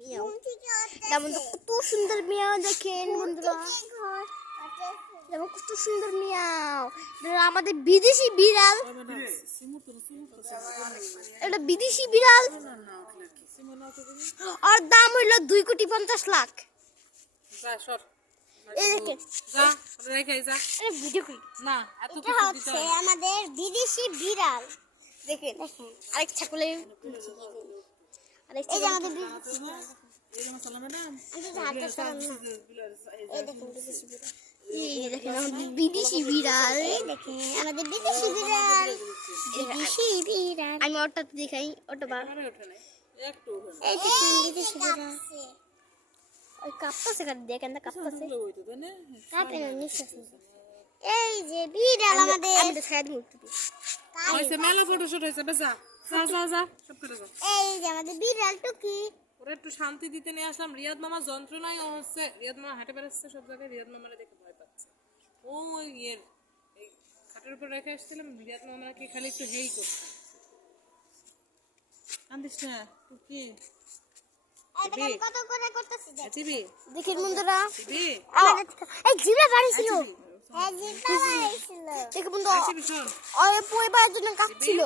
Miao যেমন কত সুন্দর মিয়াও দেখেন বন্ধুরা, যেমন কত সুন্দর মিয়াও। আমাদের বিদেশি বিড়াল, এটা বিদেশি বিড়াল, আর দাম হইল 2,50,00,000। এই দেখেন ভিডিও করি না, এটা হচ্ছে আমাদের বিদেশি বিড়াল। দেখেন আরেক ছাগলের, আরেক এই যে আমাদের দেখেন আমাদের বিদেশি বিড়াল, দেখেন আমাদের বিদেশি বিড়াল, বিদেশি বিড়াল। আমি ওটা দেখাই, ওটা বা এই দেখেন বিদেশি বিড়াল ওই কাঁপতেছে, দেখেন না কাঁপতেছে, কাঁপে না নিঃশ্বাস। এই যে বিড়াল আমাদের, আমাদের সাইড মুক্তি হইছে, মেলা ফটোশুট হইছে, বেজা যা যা যা সব করে যা। এই যে আমাদের বিড়াল টুকি, ওরা একটু শান্তি দিতে নিয়ে আসলাম। রিয়াদ মামা যন্ত্রণায় হচ্ছে, রিয়াদ মামা হাঁটে বেড়াচ্ছে সব জায়গায়, রিয়াদ মামারে দেখে ভয় পাচ্ছে। ওই এর এই খাটের উপর রেখে আসছিলাম, রিয়াদ মামাকে খালি একটু হেই করছে। কান্দিস না টুকি, কত করে করতেছি দেখেন বন্ধুরা। এই জিরা বাড়ি ছিল, হ্যাঁ জিরা বাড়ি ছিল, দেখো বন্ধু ওই পরিবারের জন্য কাজ ছিল,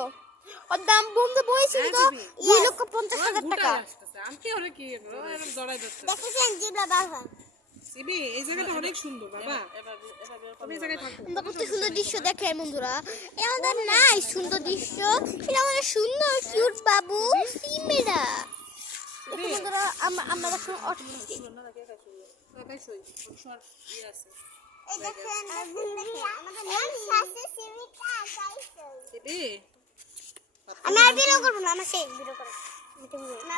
ওর দাম বন্ধু বইছিল তো 1,50,000 টাকা। আমি কি ওরে কি এরকম জড়াই দিচ্ছে, দেখেন জিরা বাবা সিবি, এই জায়গাটা অনেক সুন্দর বাবা, এই জায়গায় থাকো, কত সুন্দর দৃশ্য দেখেন বন্ধুরা। আমাদের নাই সুন্দর দৃশ্য, এটা আমাদের সুন্দর কিউট বাবু সিমেরা। বন্ধুরা আমরা এখন অটো দিচ্ছি, এই দেখেন আমাদের সাথে সিমিটা চাইছে। আমি আর ভিডিও করব না, আমার সেই ভিডিও করব না।